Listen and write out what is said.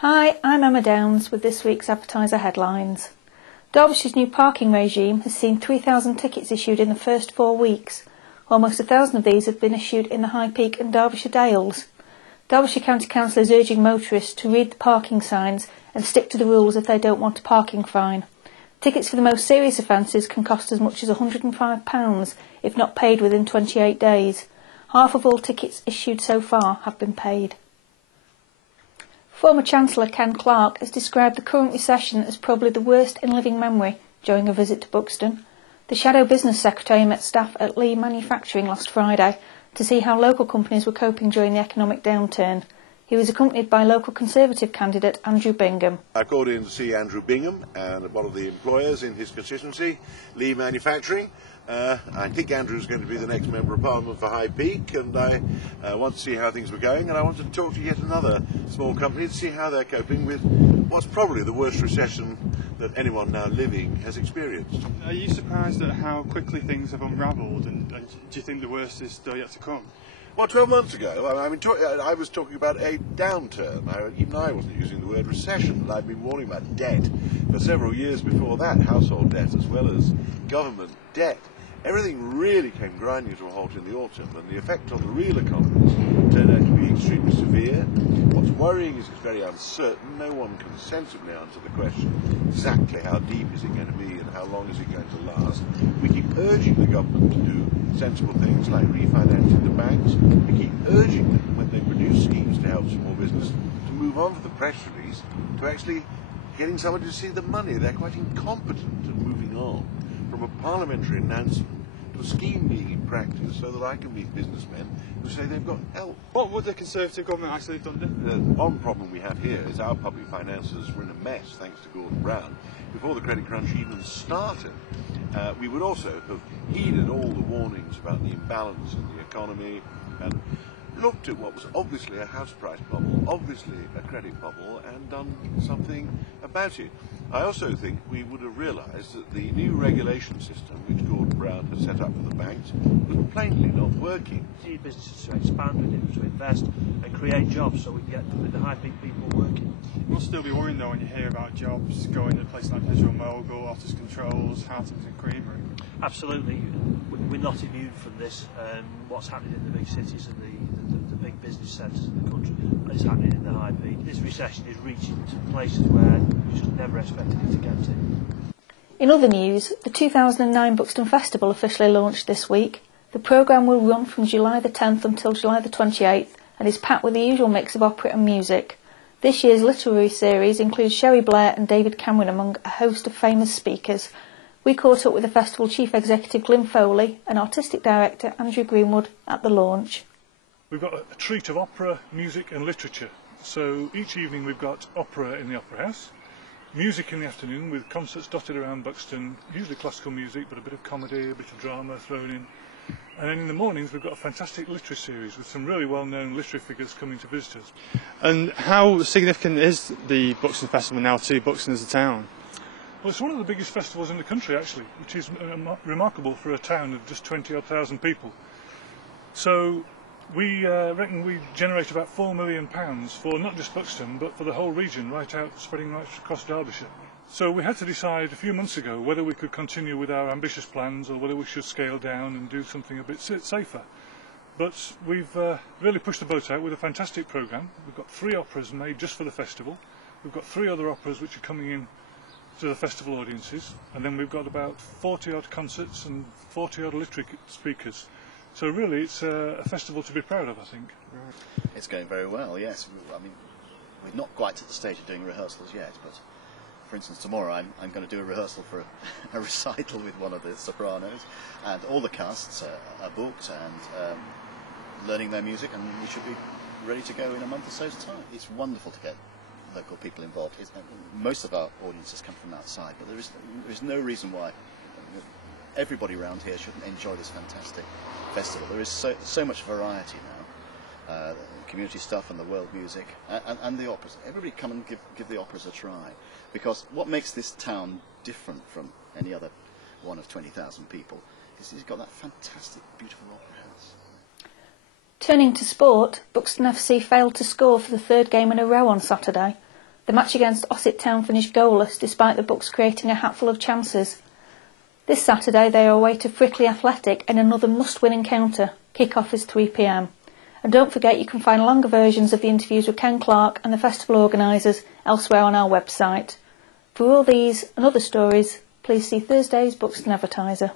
Hi, I'm Emma Downs with this week's Advertiser headlines. Derbyshire's new parking regime has seen 3,000 tickets issued in the first 4 weeks. Almost 1,000 of these have been issued in the High Peak and Derbyshire Dales. Derbyshire County Council is urging motorists to read the parking signs and stick to the rules if they don't want a parking fine. Tickets for the most serious offences can cost as much as £105 if not paid within 28 days. Half of all tickets issued so far have been paid. Former Chancellor Ken Clarke has described the current recession as probably the worst in living memory during a visit to Buxton. The Shadow Business Secretary met staff at Lee Manufacturing last Friday to see how local companies were coping during the economic downturn. He was accompanied by local Conservative candidate Andrew Bingham. I called in to see Andrew Bingham and one of the employers in his constituency, Lee Manufacturing. I think Andrew's going to be the next Member of Parliament for High Peak, and I want to see how things were going, and I want to talk to yet another small company to see how they're coping with what's probably the worst recession that anyone now living has experienced. Are you surprised at how quickly things have unravelled, and do you think the worst is still yet to come? Well, 12 months ago, I was talking about a downturn. Even I wasn't using the word recession, and I'd been warning about debt for several years before that, household debt as well as government debt. Everything really came grinding to a halt in the autumn, and the effect on the real economies turned out to be extremely severe. What's worrying is it's very uncertain. No one can sensibly answer the question exactly how deep is it going to be and how long is it going to last. We keep urging the government to do sensible things like refinancing the banks. We keep urging them, when they produce schemes to help small business, to move on from the press release to actually getting somebody to see the money. They're quite incompetent at moving on from a parliamentary announcement to a scheme being in practice, so that I can meet businessmen who say they've got help. What would the Conservative government actually have done differently? The one problem we have here is our public finances were in a mess thanks to Gordon Brown before the credit crunch even started. We would also have heeded all the warnings about the imbalance in the economy and looked at what was obviously a house price bubble, obviously a credit bubble, and done something about it. I also think we would have realised that the new regulation system which Gordon Brown had set up for the banks was plainly not working. We need businesses to expand, we need to invest and create jobs so we can get the High Peak people working. You must still be worrying though when you hear about jobs going to places like Visual Mogul, Otters Controls, Hartington Creamery. Absolutely, we're not immune from this. What's happening in the big cities and the big business centres in the country is happening in the High Peak. This recession is reaching to places where we just never expected it to get to. In other news, the 2009 Buxton Festival officially launched this week. The programme will run from July the 10th until July the 28th and is packed with the usual mix of opera and music. This year's literary series includes Sherry Blair and David Cameron among a host of famous speakers. We caught up with the festival chief executive Glyn Foley and artistic director Andrew Greenwood at the launch. We've got a treat of opera, music and literature. So each evening we've got opera in the Opera House, music in the afternoon with concerts dotted around Buxton, usually classical music but a bit of comedy, a bit of drama thrown in. And then in the mornings we've got a fantastic literary series with some really well-known literary figures coming to visit us. And how significant is the Buxton Festival now to Buxton as a town? Well, it's one of the biggest festivals in the country actually, which is remarkable for a town of just 20,000 people. So we reckon we generate about £4 million for not just Buxton but for the whole region, spreading right across Derbyshire. So we had to decide a few months ago whether we could continue with our ambitious plans or whether we should scale down and do something a bit safer. But we've really pushed the boat out with a fantastic programme. We've got 3 operas made just for the festival. We've got 3 other operas which are coming in to the festival audiences, and then we've got about 40 odd concerts and 40 odd literary speakers. So really it's a festival to be proud of, I think. It's going very well, yes. I mean, we're not quite at the stage of doing rehearsals yet, but for instance tomorrow I'm going to do a rehearsal for a recital with one of the sopranos, and all the casts are booked and learning their music, and we should be ready to go in a month or so's time. It's wonderful to get local people involved. Most of our audiences come from outside, but there is no reason why everybody around here shouldn't enjoy this fantastic festival. There is so much variety now, community stuff and the world music and the operas. Everybody come and give the operas a try, because what makes this town different from any other one of 20,000 people is it's got that fantastic, beautiful opera house. Turning to sport, Buxton FC failed to score for the 3rd game in a row on Saturday. The match against Ossett Town finished goalless despite the Bucks creating a hatful of chances. This Saturday they are away to Frickley Athletic in another must-win encounter. Kick-off is 3 p.m. And don't forget you can find longer versions of the interviews with Ken Clark and the festival organisers elsewhere on our website. For all these and other stories, please see Thursday's Buxton Advertiser.